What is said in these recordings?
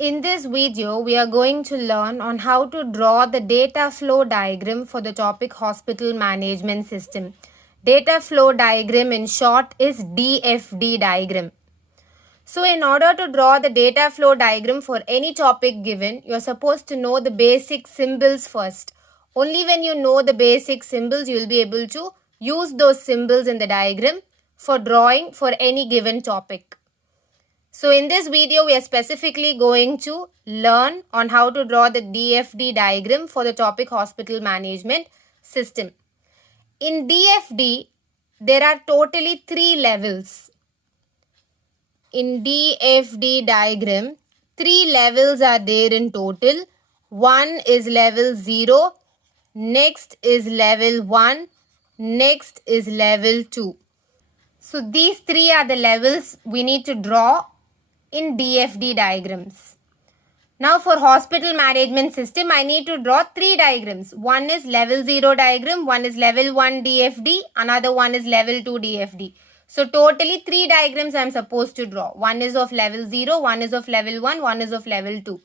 In this video, we are going to learn on how to draw the data flow diagram for the topic Hospital Management System. Data flow diagram in short is DFD diagram. So in order to draw the data flow diagram for any topic given, you are supposed to know the basic symbols first. Only when you know the basic symbols, you will be able to use those symbols in the diagram for drawing for any given topic. So in this video, we are specifically going to learn on how to draw the DFD diagram for the topic Hospital Management System. In DFD, there are totally 3 levels. In DFD diagram, 3 levels are there in total. One is level 0, next is level 1, next is level 2. So these 3 are the levels we need to draw in DFD diagrams. Now for hospital management system, I need to draw 3 diagrams. One is level 0 diagram, one is level 1 DFD, another one is level 2 DFD. So totally 3 diagrams I am supposed to draw. One is of level 0, one is of level 1, one is of level 2.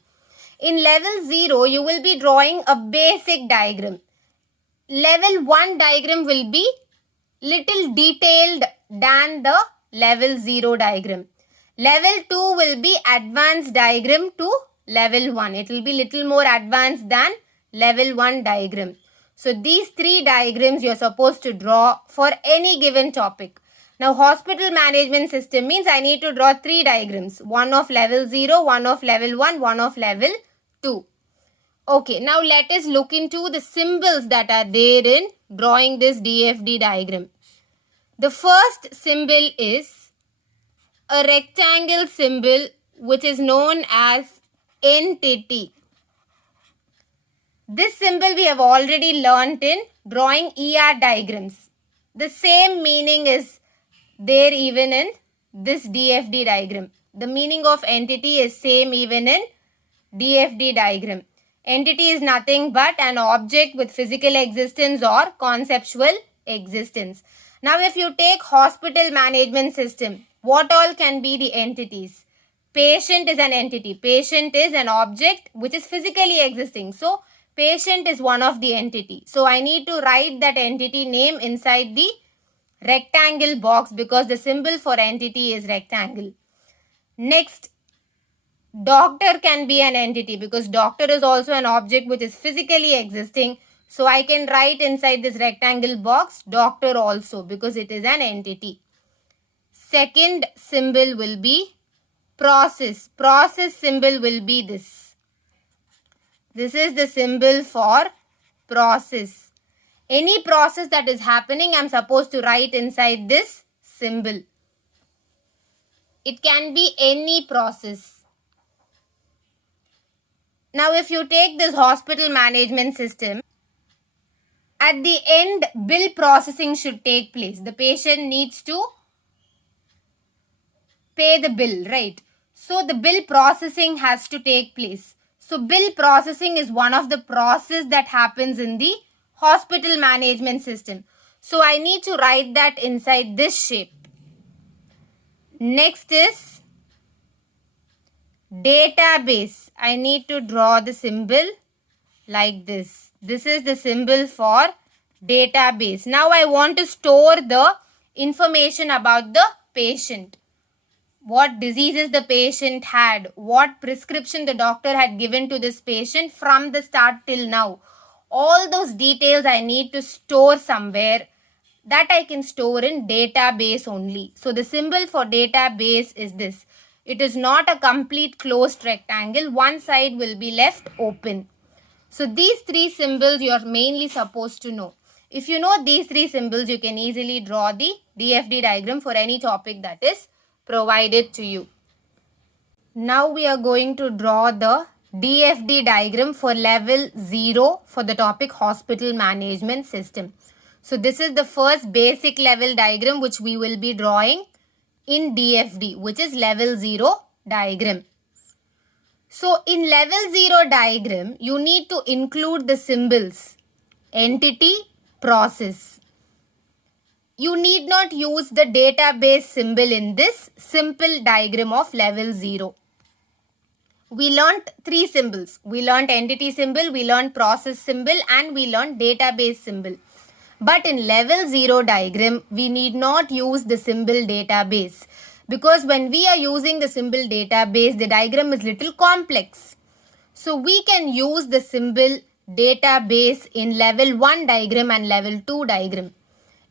In level 0, you will be drawing a basic diagram. Level 1 diagram will be little detailed than the level 0 diagram. Level 2 will be advanced diagram to level 1. It will be little more advanced than level 1 diagram. So these 3 diagrams you are supposed to draw for any given topic. Now hospital management system means I need to draw 3 diagrams. One of level 0, one of level 1, one of level 2. Okay, now let us look into the symbols that are there in drawing this DFD diagram. The first symbol is a rectangle symbol which is known as entity. This symbol we have already learnt in drawing ER diagrams. The same meaning is there even in this DFD diagram. The meaning of entity is same even in DFD diagram. Entity is nothing but an object with physical existence or conceptual existence. Now if you take hospital management system, what all can be the entities? Patient is an entity. Patient is an object which is physically existing. So patient is one of the entity. So I need to write that entity name inside the rectangle box because the symbol for entity is rectangle. Next, doctor can be an entity because doctor is also an object which is physically existing. So I can write inside this rectangle box doctor also because it is an entity. Second symbol will be process. Process symbol will be this. This is the symbol for process. Any process that is happening, I am supposed to write inside this symbol. It can be any process. Now if you take this hospital management system, at the end bill processing should take place. The patient needs to pay the bill, right? So the bill processing has to take place. So bill processing is one of the process that happens in the hospital management system. So I need to write that inside this shape. Next is database. I need to draw the symbol like this. This is the symbol for database. Now I want to store the information about the patient. What diseases the patient had, what prescription the doctor had given to this patient from the start till now. All those details I need to store somewhere. That I can store in database only. So the symbol for database is this. It is not a complete closed rectangle. One side will be left open. So these 3 symbols you are mainly supposed to know. If you know these 3 symbols, you can easily draw the DFD diagram for any topic that is provided to you. Now we are going to draw the DFD diagram for level 0 for the topic hospital management system. So this is the first basic level diagram which we will be drawing in DFD, which is level 0 diagram. So in level 0 diagram, you need to include the symbols entity, process. You need not use the database symbol in this simple diagram of level 0. We learnt three symbols. We learnt entity symbol, we learnt process symbol, and we learnt database symbol. But in level 0 diagram, we need not use the symbol database, because when we are using the symbol database, the diagram is little complex. So we can use the symbol database in level 1 diagram and level 2 diagram.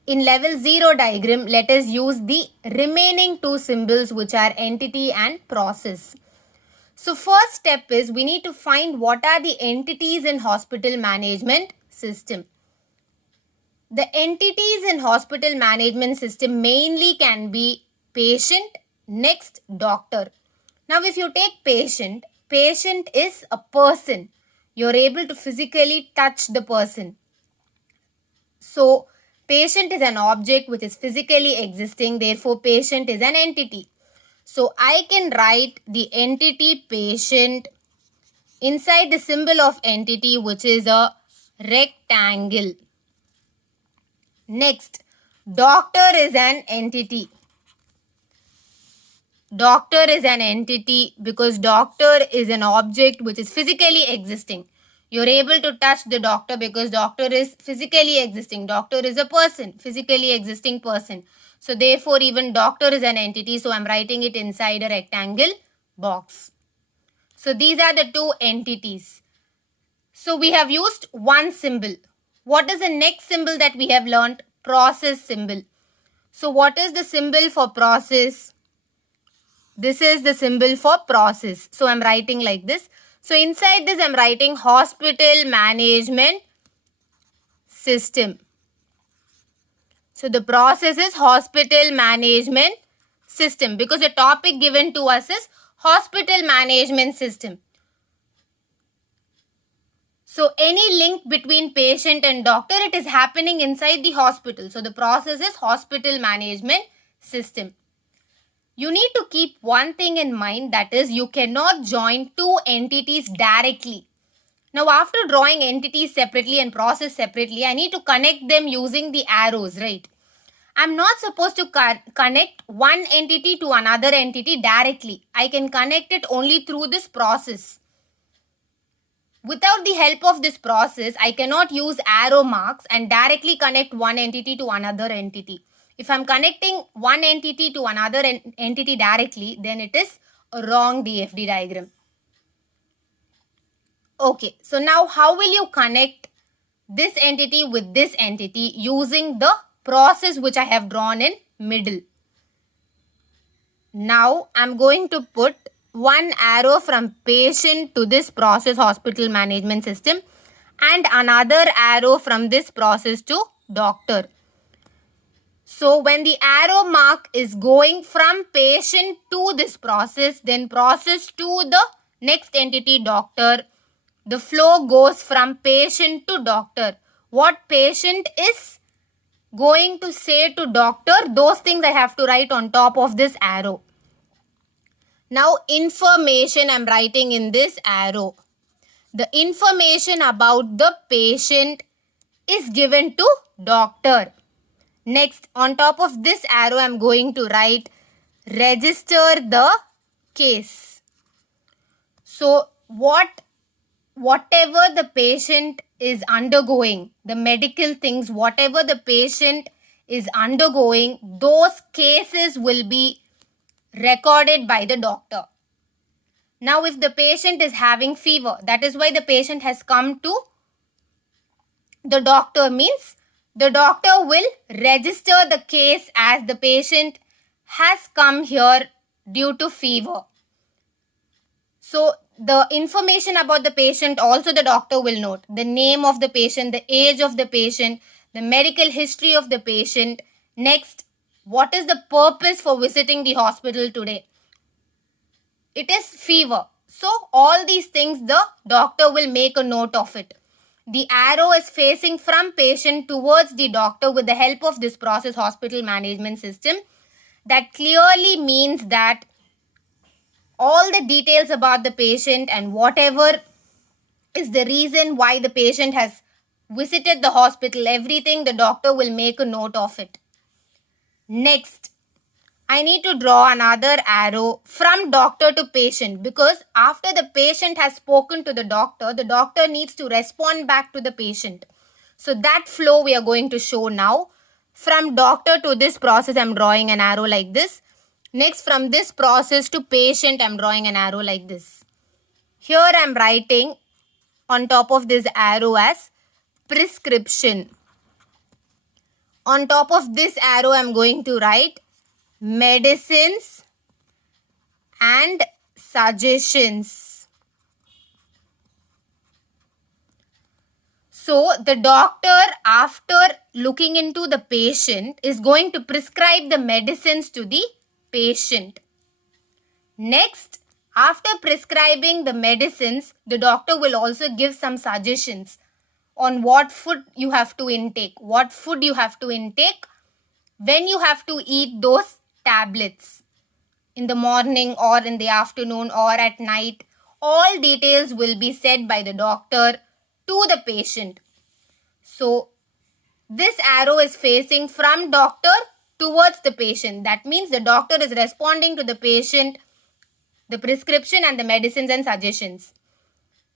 In level 0 diagram, let us use the remaining two symbols, which are entity and process. So first step is we need to find what are the entities in hospital management system. The entities in hospital management system mainly can be patient, next doctor. Now if you take patient, patient is a person. You're able to physically touch the person. So patient is an object which is physically existing, therefore patient is an entity. So I can write the entity patient inside the symbol of entity, which is a rectangle. Next, doctor is an entity. Doctor is an entity because doctor is an object which is physically existing. You're able to touch the doctor because doctor is physically existing. Doctor is a person, physically existing person. So therefore even doctor is an entity. So I'm writing it inside a rectangle box. So these are the two entities. So we have used one symbol. What is the next symbol that we have learned? Process symbol. So what is the symbol for process? This is the symbol for process. So I'm writing like this. So inside this I'm writing hospital management system. So the process is hospital management system because the topic given to us is hospital management system. So any link between patient and doctor, it is happening inside the hospital. So the process is hospital management system. You need to keep one thing in mind, that is you cannot join two entities directly. Now after drawing entities separately and process separately, I need to connect them using the arrows, right? I'm not supposed to connect one entity to another entity directly. I can connect it only through this process. Without the help of this process, I cannot use arrow marks and directly connect one entity to another entity. If I'm connecting one entity to another entity directly, then it is a wrong DFD diagram. Okay, so now how will you connect this entity with this entity using the process which I have drawn in middle? Now I'm going to put one arrow from patient to this process hospital management system and another arrow from this process to doctor. So when the arrow mark is going from patient to this process, then process to the next entity doctor, the flow goes from patient to doctor. What patient is going to say to doctor, those things I have to write on top of this arrow. Now information I'm writing in this arrow. The information about the patient is given to doctor. Next, on top of this arrow, I'm going to write register the case. So whatever the patient is undergoing, the medical things, whatever the patient is undergoing, those cases will be recorded by the doctor. Now if the patient is having fever, that is why the patient has come to the doctor, means the doctor will register the case as the patient has come here due to fever. So the information about the patient also the doctor will note. The name of the patient, the age of the patient, the medical history of the patient. Next, what is the purpose for visiting the hospital today? It is fever. So all these things the doctor will make a note of it. The arrow is facing from patient towards the doctor with the help of this process hospital management system. That clearly means that all the details about the patient and whatever is the reason why the patient has visited the hospital, everything the doctor will make a note of it. Next, I need to draw another arrow from doctor to patient, because after the patient has spoken to the doctor needs to respond back to the patient. So that flow we are going to show now. From doctor to this process, I'm drawing an arrow like this. Next, from this process to patient, I'm drawing an arrow like this. Here I'm writing on top of this arrow as prescription. On top of this arrow, I'm going to write medicines and suggestions. So the doctor, after looking into the patient, is going to prescribe the medicines to the patient. Next, after prescribing the medicines, the doctor will also give some suggestions on what food you have to intake, when you have to eat those tablets, in the morning or in the afternoon or at night. All details will be said by the doctor to the patient. So this arrow is facing from doctor towards the patient. That means the doctor is responding to the patient, the prescription and the medicines and suggestions.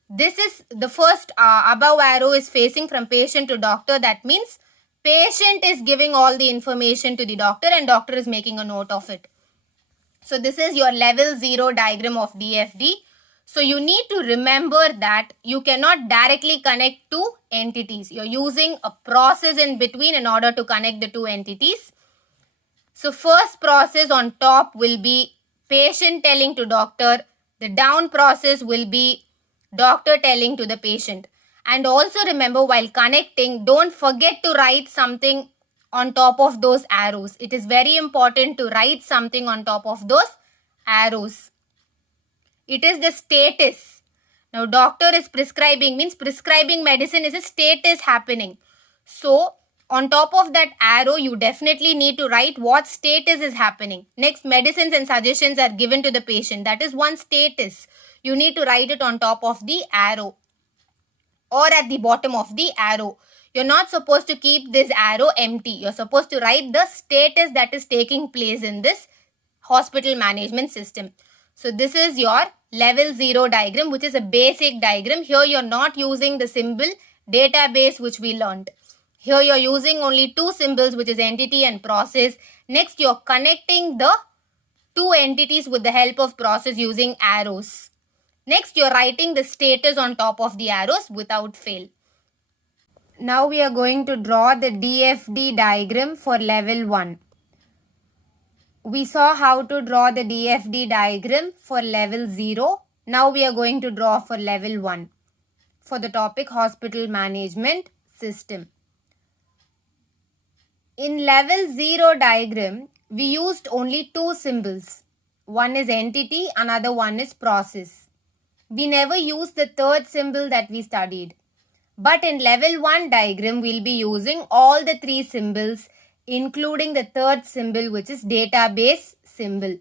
This is the first above arrow is facing from patient to doctor. That means patient is giving all the information to the doctor and doctor is making a note of it. So this is your level 0 diagram of DFD. So you need to remember that you cannot directly connect two entities. You're using a process in between in order to connect the two entities. So first process on top will be patient telling to doctor. The down process will be doctor telling to the patient. And also remember, while connecting, don't forget to write something on top of those arrows. It is very important to write something on top of those arrows. It is the status. Now doctor is prescribing, means prescribing medicine is a status happening. So on top of that arrow, you definitely need to write what status is happening. Next, medicines and suggestions are given to the patient. That is one status. You need to write it on top of the arrow or at the bottom of the arrow. You're not supposed to keep this arrow empty. You're supposed to write the status that is taking place in this hospital management system. So this is your level 0 diagram, which is a basic diagram. Here you're not using the symbol database which we learned. Here you're using only two symbols, which is entity and process. Next, you're connecting the two entities with the help of process using arrows. Next, you're writing the status on top of the arrows without fail. Now we are going to draw the DFD diagram for level 1. We saw how to draw the DFD diagram for level 0. Now we are going to draw for level 1 for the topic hospital management system. In level 0 diagram, we used only two symbols. One is entity, another one is process. We never used the third symbol that we studied. But in level 1 diagram, we'll be using all the three symbols, including the third symbol, which is database symbol.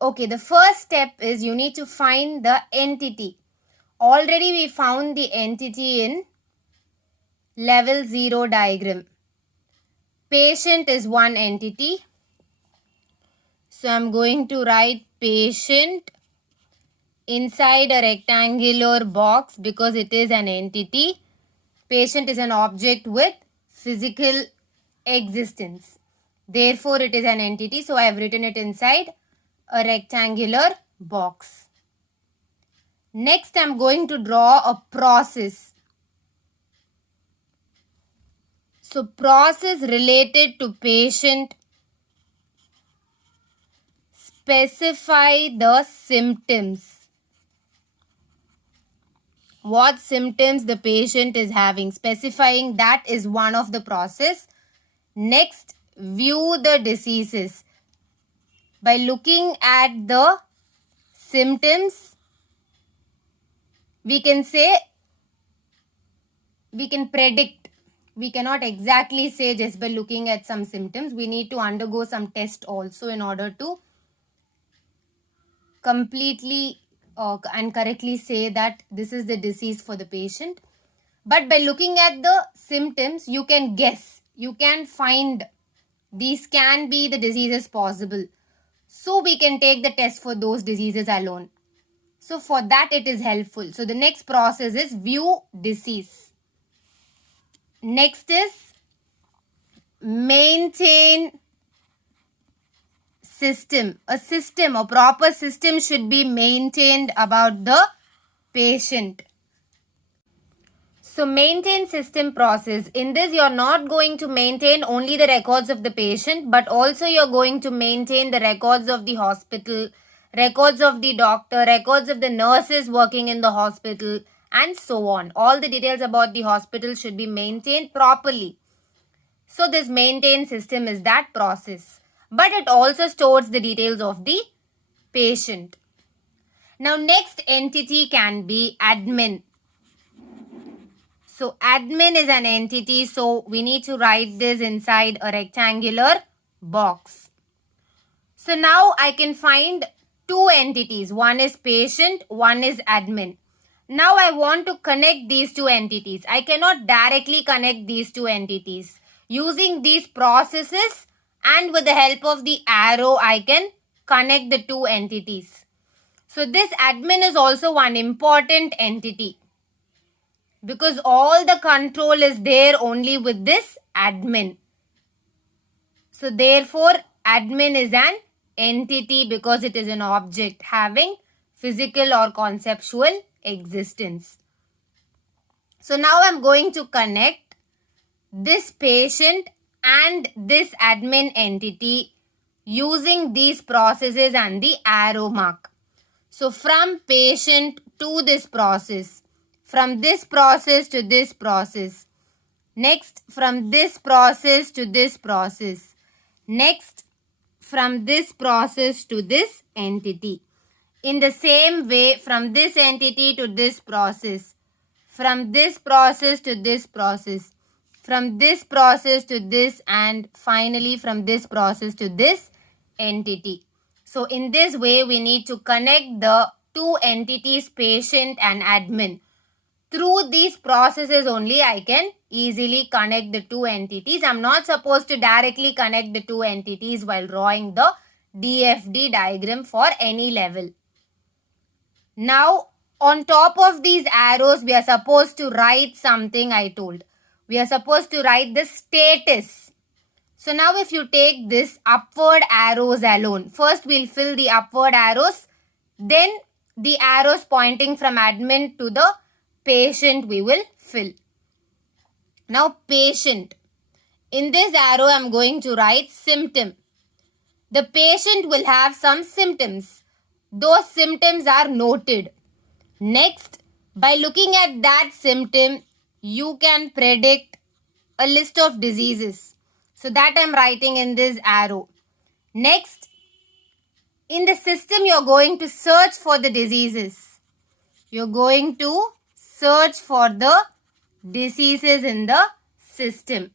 Okay, the first step is you need to find the entity. Already we found the entity in level 0 diagram. Patient is one entity. So I'm going to write patient inside a rectangular box because it is an entity. Patient is an object with physical existence. Therefore, it is an entity. So I have written it inside a rectangular box. Next, I'm going to draw a process. So process related to patient. Specify the symptoms. What symptoms the patient is having. Specifying that is one of the process. Next, view the diseases. By looking at the symptoms, we can predict. We cannot exactly say just by looking at some symptoms. We need to undergo some test also in order to completely and correctly say that this is the disease for the patient. But by looking at the symptoms, you can guess. You can find these can be the diseases possible. So we can take the test for those diseases alone. So for that it is helpful. So the next process is view disease. Next is maintain system. A proper system should be maintained about the patient. So maintain system process. In this, you're not going to maintain only the records of the patient, but also you're going to maintain the records of the hospital, records of the doctor, records of the nurses working in the hospital, and so on. All the details about the hospital should be maintained properly. So this maintain system is that process. But it also stores the details of the patient. Now next entity can be admin. So admin is an entity, so we need to write this inside a rectangular box. So now I can find two entities. One is patient, one is admin. Now I want to connect these two entities. I cannot directly connect these two entities. Using these processes and with the help of the arrow, I can connect the two entities. So this admin is also one important entity, because all the control is there only with this admin. So therefore, admin is an entity because it is an object having physical or conceptual existence. So now I'm going to connect this patient and this admin entity using these processes and the arrow mark. So from patient to this process, from this process to this process, next from this process to this process, next from this process to this entity. In the same way, from this entity to this process, from this process to this process, from this process to this, and finally from this process to this entity. So in this way, we need to connect the two entities, patient and admin. Through these processes only, I can easily connect the two entities. I'm not supposed to directly connect the two entities while drawing the DFD diagram for any level. Now, on top of these arrows, we are supposed to write something I told. We are supposed to write the status. So now if you take this upward arrows alone, first we'll fill the upward arrows, then the arrows pointing from admin to the patient we will fill. Now patient. In this arrow I'm going to write symptom. The patient will have some symptoms. Those symptoms are noted. Next, by looking at that symptom, you can predict a list of diseases. So that I'm writing in this arrow. Next, in the system you're going to search for the diseases. You're going to search for the diseases in the system.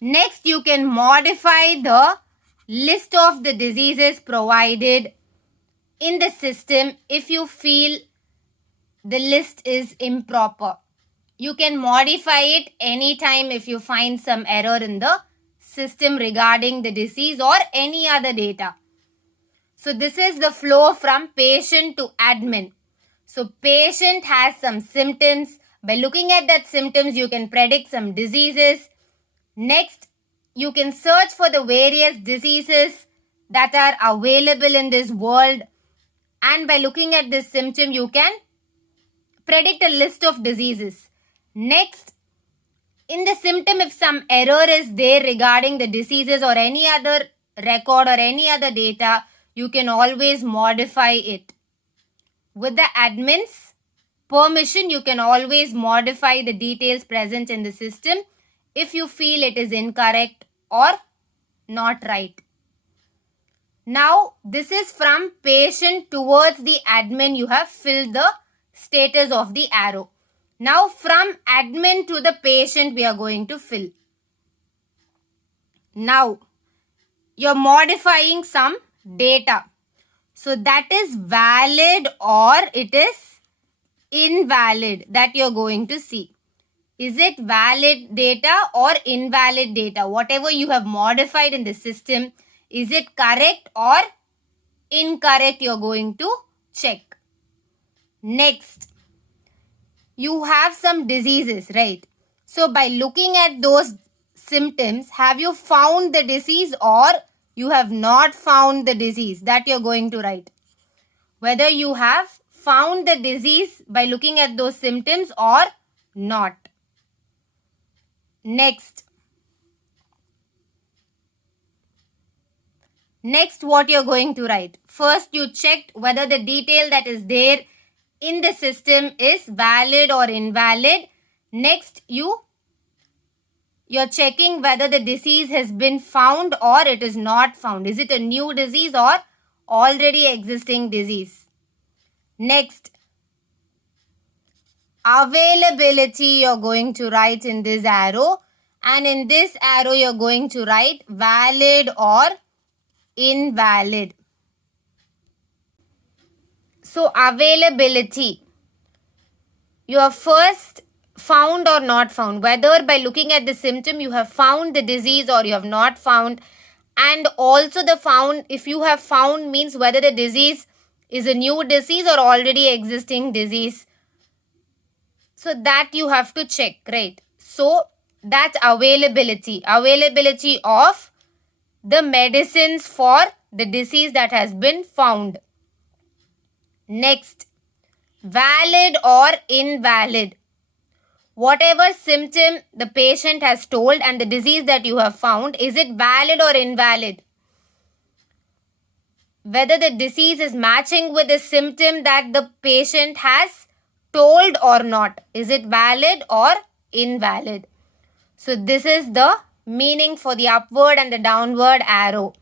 Next, you can modify the list of the diseases provided in the system if you feel the list is improper. You can modify it anytime if you find some error in the system regarding the disease or any other data. So this is the flow from patient to admin. So patient has some symptoms. By looking at that symptoms, you can predict some diseases. Next, you can search for the various diseases that are available in this world. And by looking at this symptom, you can predict a list of diseases. Next, in the symptom, if some error is there regarding the diseases or any other record or any other data, you can always modify it. With the admin's permission, you can always modify the details present in the system if you feel it is incorrect or not right. Now, this is from patient towards the admin. You have filled the status of the arrow. Now, from admin to the patient, we are going to fill. Now, you're modifying some data. So, that is valid or it is invalid that you're going to see. Is it valid data or invalid data? Whatever you have modified in the system, is it correct or incorrect? You're going to check. Next, you have some diseases, right? So by looking at those symptoms, have you found the disease or you have not found the disease? That you're going to write. Whether you have found the disease by looking at those symptoms or not. Next, what you're going to write. First, you checked whether the detail that is there in the system is valid or invalid. Next, you're checking whether the disease has been found or it is not found. Is it a new disease or already existing disease? Next, availability you're going to write in this arrow, and in this arrow you're going to write valid or invalid. So availability, you have first found or not found, whether by looking at the symptom you have found the disease or you have not found, and also the found, if you have found means whether the disease is a new disease or already existing disease. So that you have to check, right? So that's availability of the medicines for the disease that has been found. Next, valid or invalid. Whatever symptom the patient has told and the disease that you have found, is it valid or invalid? Whether the disease is matching with the symptom that the patient has told or not. Is it valid or invalid? So this is the meaning for the upward and the downward arrow.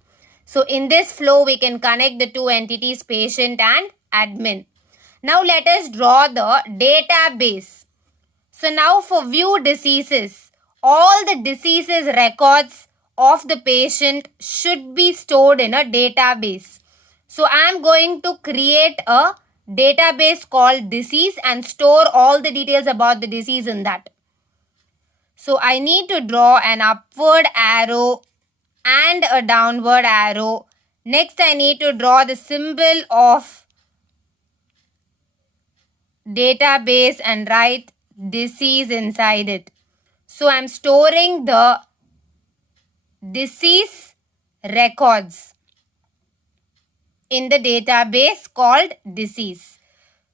So in this flow, we can connect the two entities, patient and admin. Now let us draw the database. So now for view diseases, all the diseases records of the patient should be stored in a database. So I am going to create a database called disease and store all the details about the disease in that. So I need to draw an upward arrow and a downward arrow. Next, I need to draw the symbol of database and write disease inside it. So I'm storing the disease records in the database called disease.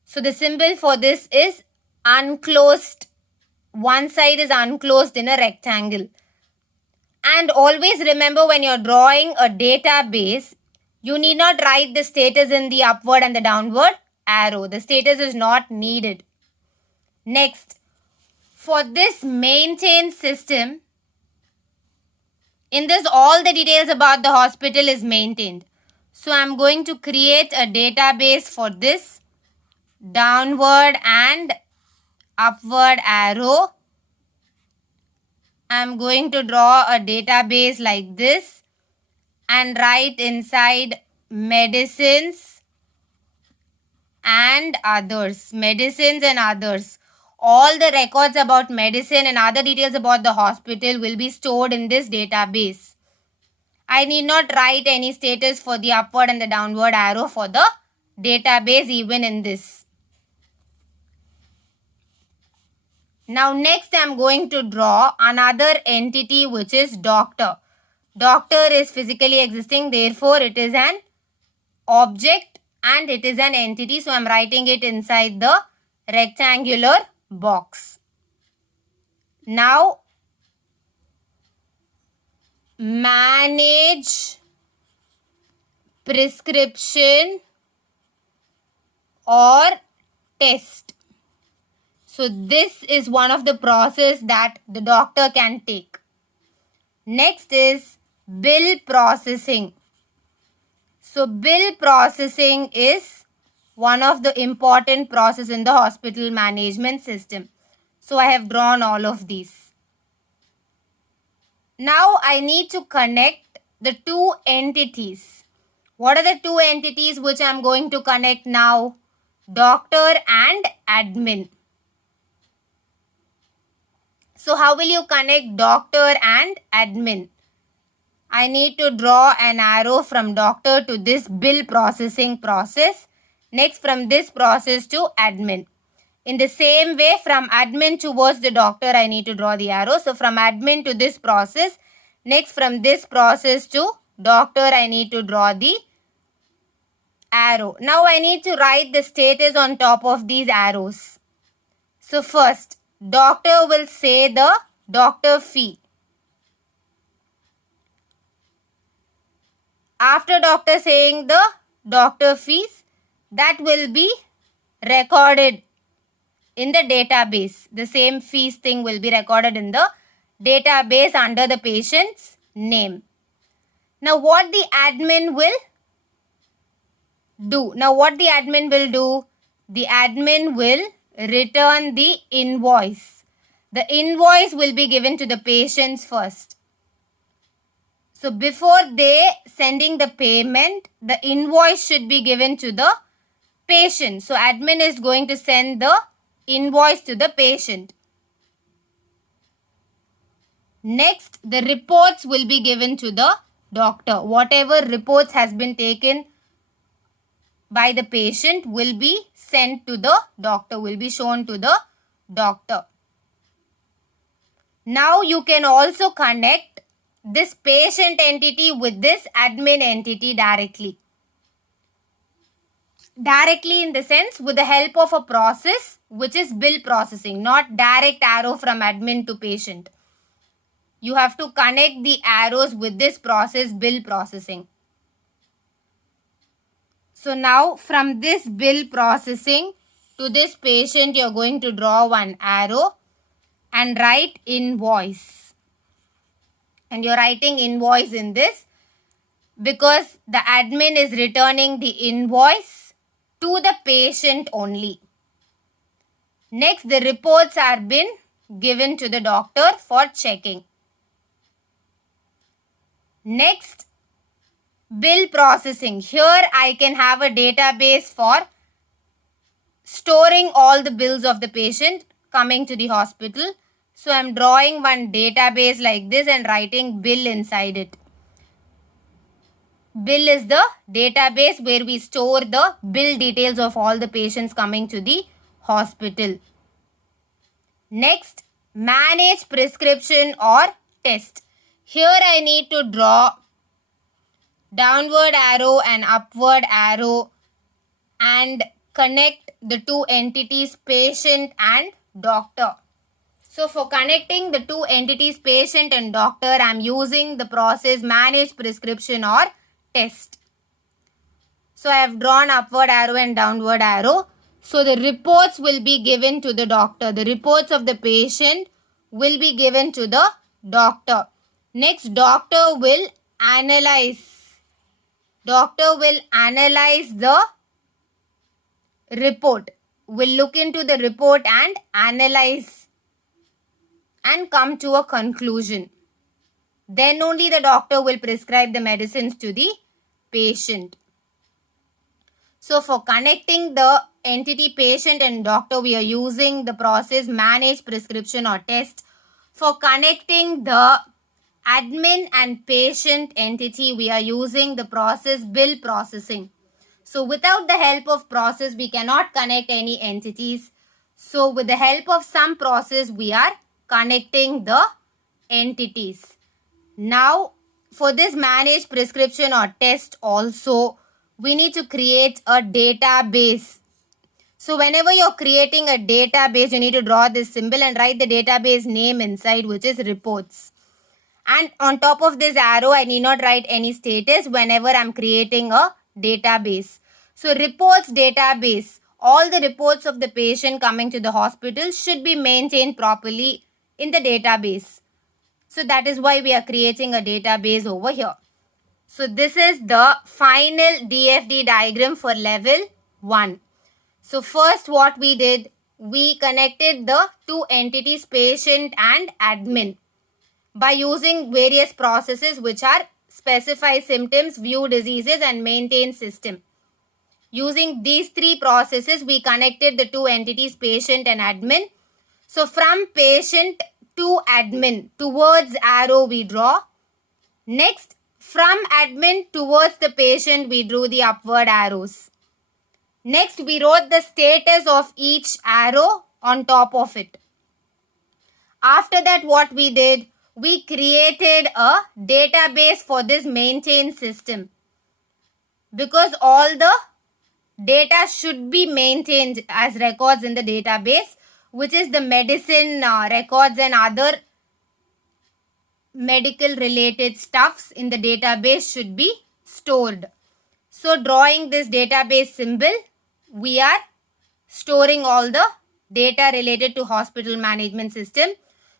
So the symbol for this is unclosed. One side is unclosed in a rectangle. And always remember, when you're drawing a database, you need not write the status in the upward and the downward arrow. The status is not needed. Next, for this maintain system, in this all the details about the hospital is maintained. So I'm going to create a database for this downward and upward arrow. I'm going to draw a database like this and write inside medicines and others. Medicines and others. All the records about medicine and other details about the hospital will be stored in this database. I need not write any status for the upward and the downward arrow for the database even in this. Now next I am going to draw another entity which is doctor. Doctor is physically existing, therefore it is an object and it is an entity. So I am writing it inside the rectangular box. Now manage prescription or test. So this is one of the process that the doctor can take. Next is bill processing. So bill processing is one of the important process in the hospital management system. So I have drawn all of these. Now I need to connect the two entities. What are the two entities which I am going to connect now? Doctor and admin. So how will you connect doctor and admin? I need to draw an arrow from doctor to this bill processing process. Next, from this process to admin. In the same way, from admin towards the doctor, I need to draw the arrow. So from admin to this process. Next, from this process to doctor, I need to draw the arrow. Now I need to write the status on top of these arrows. So first, doctor will say the doctor fee. After doctor saying the doctor fees, that will be recorded in the database. The same fees thing will be recorded in the database under the patient's name. Now what the admin will do? The admin will return the invoice. The invoice will be given to the patients first. So before they sending the payment, the invoice should be given to the patient. So admin is going to send the invoice to the patient. Next, the reports will be given to the doctor. Whatever reports has been taken by the patient will be sent to the doctor, will be shown to the doctor. Now you can also connect this patient entity with this admin entity directly. Directly in the sense with the help of a process which is bill processing, not direct arrow from admin to patient. You have to connect the arrows with this process, bill processing. So now from this bill processing to this patient, you are going to draw one arrow and write invoice. And you are writing invoice in this because the admin is returning the invoice to the patient only. Next, the reports are been given to the doctor for checking. Next, bill processing. Here I can have a database for storing all the bills of the patient coming to the hospital. So I am drawing one database like this and writing bill inside it. Bill is the database where we store the bill details of all the patients coming to the hospital. Next, manage prescription or test. Here I need to draw downward arrow and upward arrow and connect the two entities, patient and doctor. So for connecting the two entities, patient and doctor, I am using the process manage prescription or test. So I have drawn upward arrow and downward arrow. So the reports will be given to the doctor. The reports of the patient will be given to the doctor. Next, doctor will analyze. Doctor will analyze the report. Will look into the report and analyze and come to a conclusion. Then only the doctor will prescribe the medicines to the patient. So for connecting the entity patient and doctor, we are using the process manage prescription or test. For connecting the admin and patient entity, we are using the process bill processing. So without the help of process, we cannot connect any entities. So with the help of some process, we are connecting the entities. Now for this manage prescription or test also, we need to create a database. So whenever you're creating a database, you need to draw this symbol and write the database name inside, which is reports. And on top of this arrow, I need not write any status whenever I'm creating a database. So reports database, all the reports of the patient coming to the hospital should be maintained properly in the database. So that is why we are creating a database over here. So this is the final DFD diagram for level 1. So first what we did, we connected the two entities patient and admin by using various processes which are specify symptoms, view diseases and maintain system. Using these three processes, we connected the two entities patient and admin. So from patient to admin, towards arrow we draw. Next, from admin towards the patient, we drew the upward arrows. Next, we wrote the status of each arrow on top of it. After that, what we did, we created a database for this maintain system. Because all the data should be maintained as records in the database, which is the medicine records and other medical related stuffs in the database should be stored. So drawing this database symbol, we are storing all the data related to hospital management system.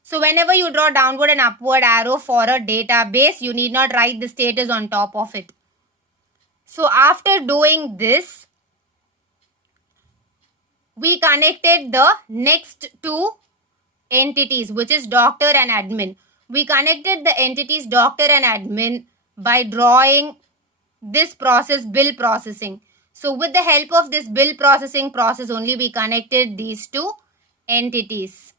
So whenever you draw downward and upward arrow for a database, you need not write the status on top of it. So after doing this, we connected the next two entities, which is doctor and admin. We connected the entities doctor and admin by drawing this process, bill processing. So with the help of this bill processing process only, we connected these two entities.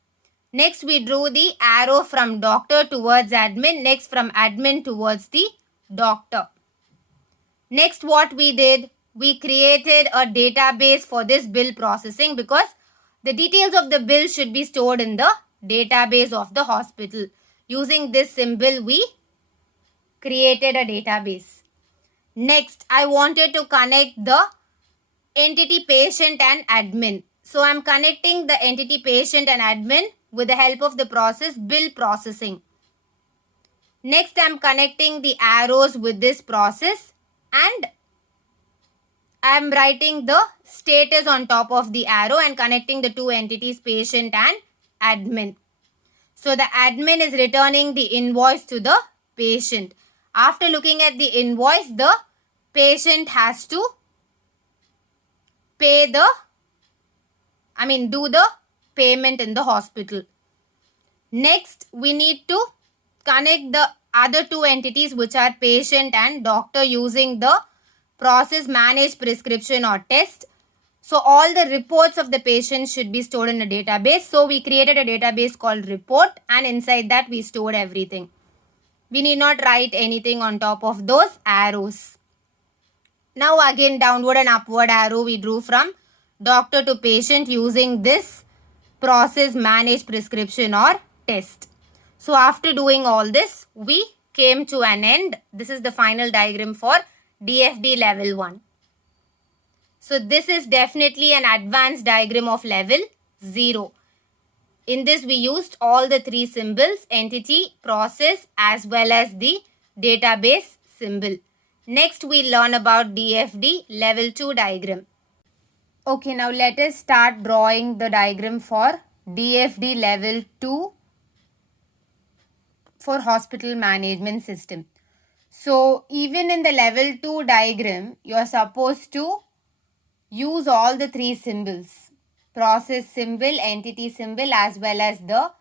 Next, we drew the arrow from doctor towards admin. Next, from admin towards the doctor. Next, what we did, we created a database for this bill processing because the details of the bill should be stored in the database of the hospital. Using this symbol, we created a database. Next, I wanted to connect the entity patient and admin. So, I am connecting the entity patient and admin with the help of the process bill processing. Next, I am connecting the arrows with this process and I am writing the status on top of the arrow and connecting the two entities patient and admin. So the admin is returning the invoice to the patient. After looking at the invoice, the patient has to do the payment in the hospital. Next, we need to connect the other two entities, which are patient and doctor, using the process manage prescription or test. So all the reports of the patient should be stored in a database. So we created a database called report and inside that we stored everything. We need not write anything on top of those arrows. Now again downward and upward arrow we drew from doctor to patient using this process manage prescription or test. So after doing all this, we came to an end. This is the final diagram for DFD level 1. So this is definitely an advanced diagram of level 0. In this we used all the three symbols, entity, process as well as the database symbol. Next we learn about DFD level 2 diagram. Okay, now let us start drawing the diagram for DFD level 2 for hospital management system. So even in the level 2 diagram, you are supposed to use all the three symbols, process symbol, entity symbol as well as the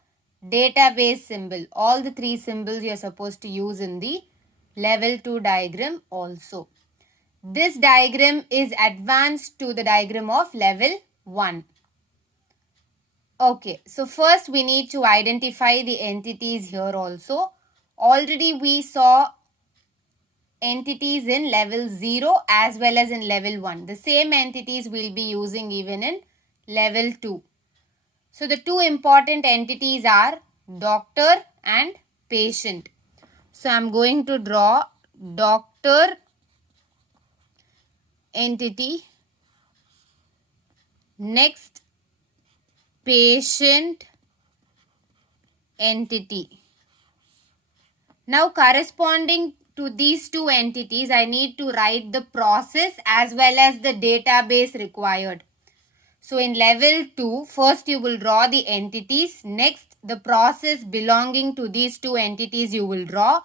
database symbol. All the three symbols you are supposed to use in the level 2 diagram also. This diagram is advanced to the diagram of level 1. Okay, so first we need to identify the entities here also. Already we saw entities in level 0 as well as in level 1. The same entities we'll be using even in level 2. So the two important entities are doctor and patient. So I'm going to draw doctor entity. Next, patient entity. Now corresponding to these two entities, I need to write the process as well as the database required. So in level 2, first you will draw the entities. Next, the process belonging to these two entities you will draw.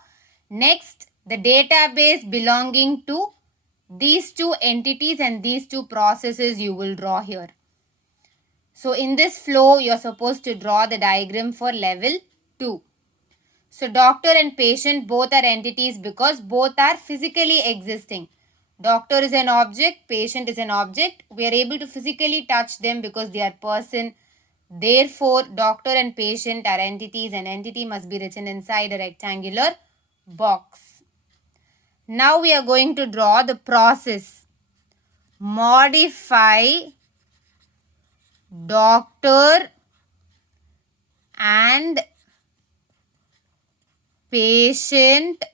Next, the database belonging to these two entities and these two processes you will draw here. So in this flow, you are supposed to draw the diagram for level 2. So doctor and patient both are entities because both are physically existing. Doctor is an object, patient is an object. We are able to physically touch them because they are person. Therefore, doctor and patient are entities and entity must be written inside a rectangular box. Now we are going to draw the process. Modify doctor and patient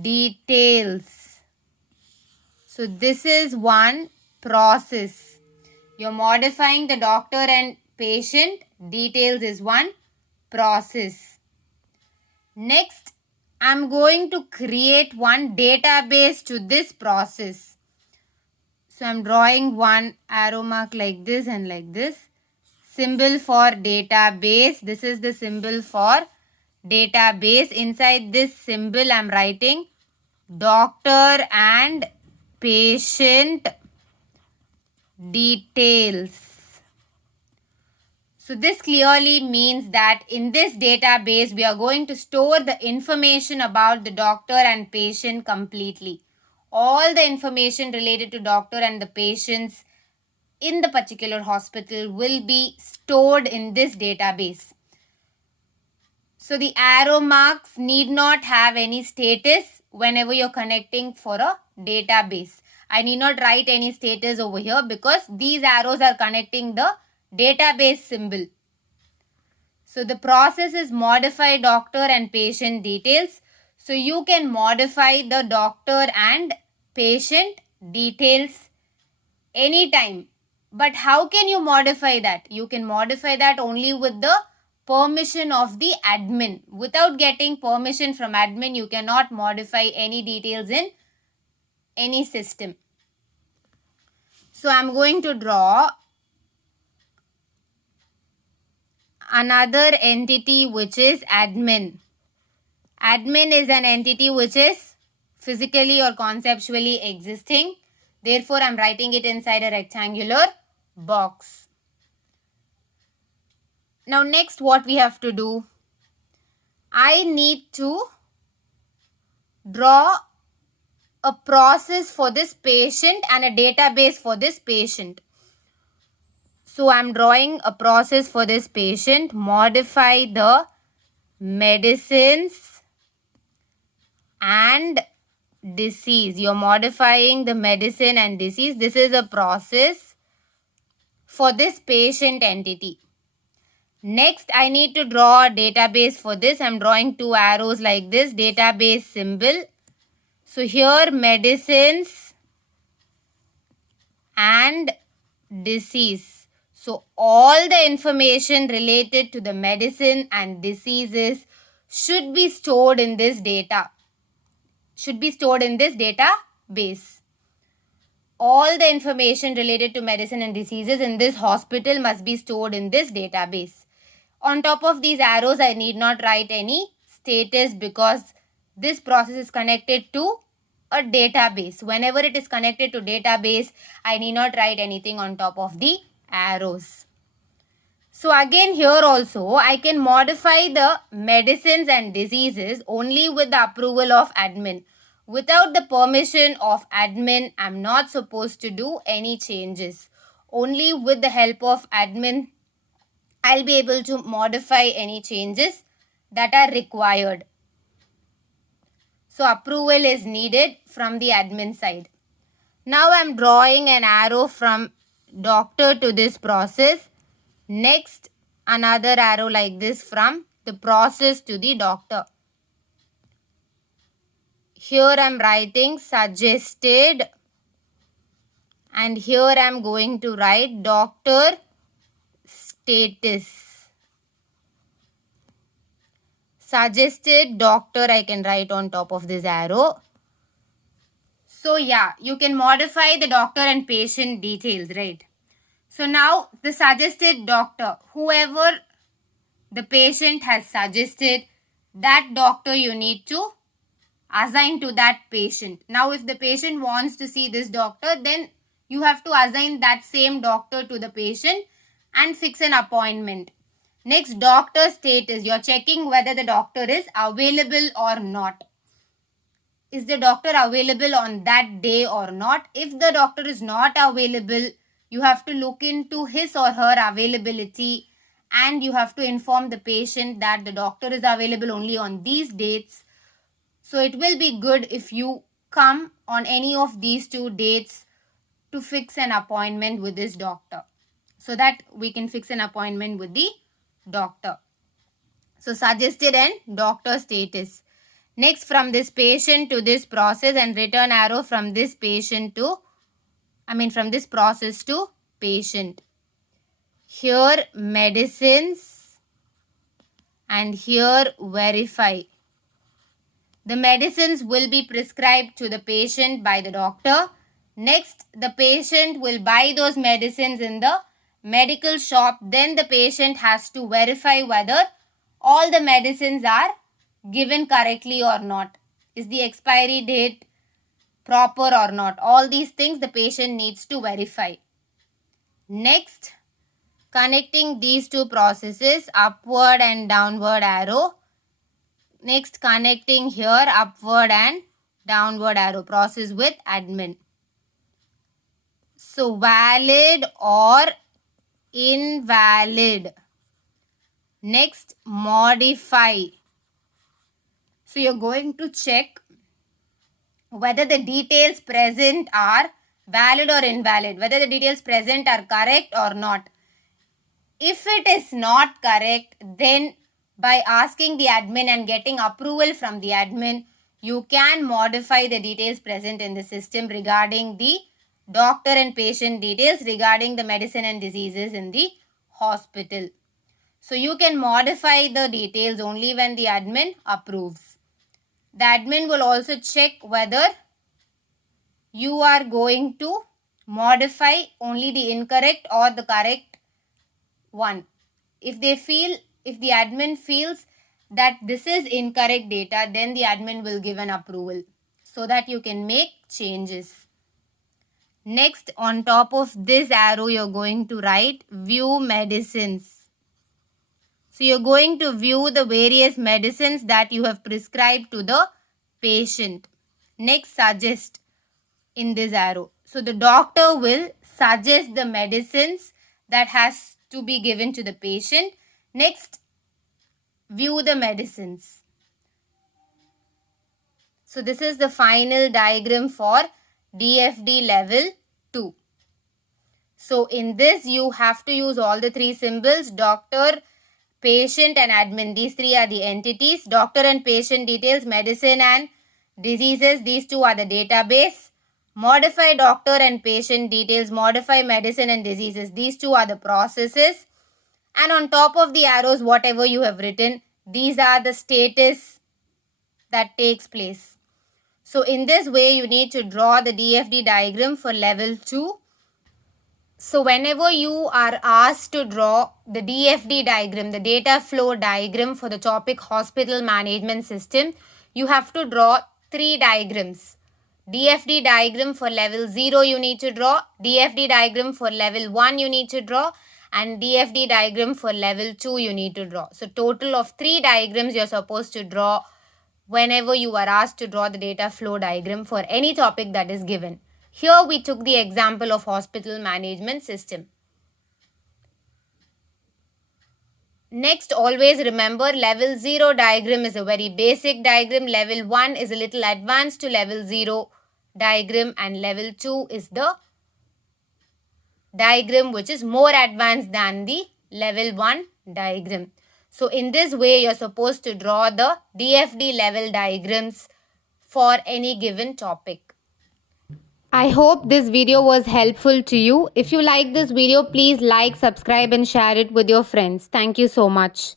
details. So this is one process. You're modifying the doctor and patient details is one process. Next, I'm going to create one database to this process. So I'm drawing one arrow mark like this and like this. Symbol for database. This is the symbol for database. Inside this symbol, I'm writing doctor and patient details. So this clearly means that in this database, we are going to store the information about the doctor and patient completely. All the information related to doctor and the patients in the particular hospital will be stored in this database. So the arrow marks need not have any status whenever you're connecting for a database. I need not write any status over here because these arrows are connecting the database symbol. So the process is modify doctor and patient details. So you can modify the doctor and patient details anytime. But how can you modify that? You can modify that only with the permission of the admin. Without getting permission from admin, you cannot modify any details in any system. So I'm going to draw another entity which is admin. Admin is an entity which is physically or conceptually existing. Therefore, I'm writing it inside a rectangular box. Now, next what we have to do, I need to draw a process for this patient and a database for this patient. So, I'm drawing a process for this patient. Modify the medicines and disease. You're modifying the medicine and disease. This is a process for this patient entity. Next, I need to draw a database for this. I'm drawing two arrows like this, database symbol. So here medicines and disease. So all the information related to the medicine and diseases should be stored in this data. Should be stored in this database. All the information related to medicine and diseases in this hospital must be stored in this database. On top of these arrows, I need not write any status because this process is connected to a database. Whenever it is connected to database, I need not write anything on top of the arrows. So again here also, I can modify the medicines and diseases only with the approval of admin. Without the permission of admin, I'm not supposed to do any changes. Only with the help of admin, I'll be able to modify any changes that are required. So approval is needed from the admin side. Now I'm drawing an arrow from doctor to this process. Next, another arrow like this from the process to the doctor. Here I'm writing suggested and here I'm going to write doctor status. Suggested doctor I can write on top of this arrow. So yeah, you can modify the doctor and patient details, right? So now the suggested doctor, whoever the patient has suggested, that doctor you need to assign to that patient. Now if the patient wants to see this doctor, then you have to assign that same doctor to the patient and fix an appointment. Next, doctor status. You're checking whether the doctor is available or not. Is the doctor available on that day or not? If the doctor is not available, You have to look into his or her availability, and you have to inform the patient that the doctor is available only on these dates. So it will be good if you come on any of these 2 dates to fix an appointment with this doctor, so that we can fix an appointment with the doctor. So suggested and doctor status. Next, from this patient to this process, and return arrow from this patient to, from this process to patient. Here medicines and here verify. The medicines will be prescribed to the patient by the doctor. Next, the patient will buy those medicines in the medical shop. Then the patient has to verify whether all the medicines are given correctly or not. Is the expiry date proper or not? All these things the patient needs to verify. Next, connecting these 2 processes, upward and downward arrow. Next, connecting here upward and downward arrow, process with admin. So valid or invalid. Next, modify. So you're going to check whether the details present are valid or invalid, whether the details present are correct or not. If it is not correct, then by asking the admin and getting approval from the admin, you can modify the details present in the system regarding the doctor and patient details regarding the medicine and diseases in the hospital. So you can modify the details only when the admin approves. The admin will also check whether you are going to modify only the incorrect or the correct one. If the admin feels that this is incorrect data, then the admin will give an approval so that you can make changes. Next, on top of this arrow, you're going to write view medicines. So you're going to view the various medicines that you have prescribed to the patient. Next, suggest in this arrow. So the doctor will suggest the medicines that has to be given to the patient. Next, view the medicines. So this is the final diagram for DFD level 2. So in this you have to use all the 3 symbols: doctor, patient and admin. These 3 are the entities. Doctor and patient details, medicine and diseases. These 2 are the database. Modify doctor and patient details, modify medicine and diseases. These 2 are the processes. And on top of the arrows, whatever you have written, these are the status that takes place. So in this way, you need to draw the DFD diagram for level 2. So whenever you are asked to draw the DFD diagram, the data flow diagram for the topic hospital management system, you have to draw 3 diagrams. DFD diagram for level 0 you need to draw, DFD diagram for level 1 you need to draw, and DFD diagram for level 2 you need to draw. So total of 3 diagrams you're supposed to draw whenever you are asked to draw the data flow diagram for any topic that is given. Here we took the example of hospital management system. Next, always remember level 0 diagram is a very basic diagram. Level 1 is a little advanced to level 0 diagram, and level 2 is the diagram which is more advanced than the level 1 diagram. So in this way, you're supposed to draw the DFD level diagrams for any given topic. I hope this video was helpful to you. If you like this video, please like, subscribe and share it with your friends. Thank you so much.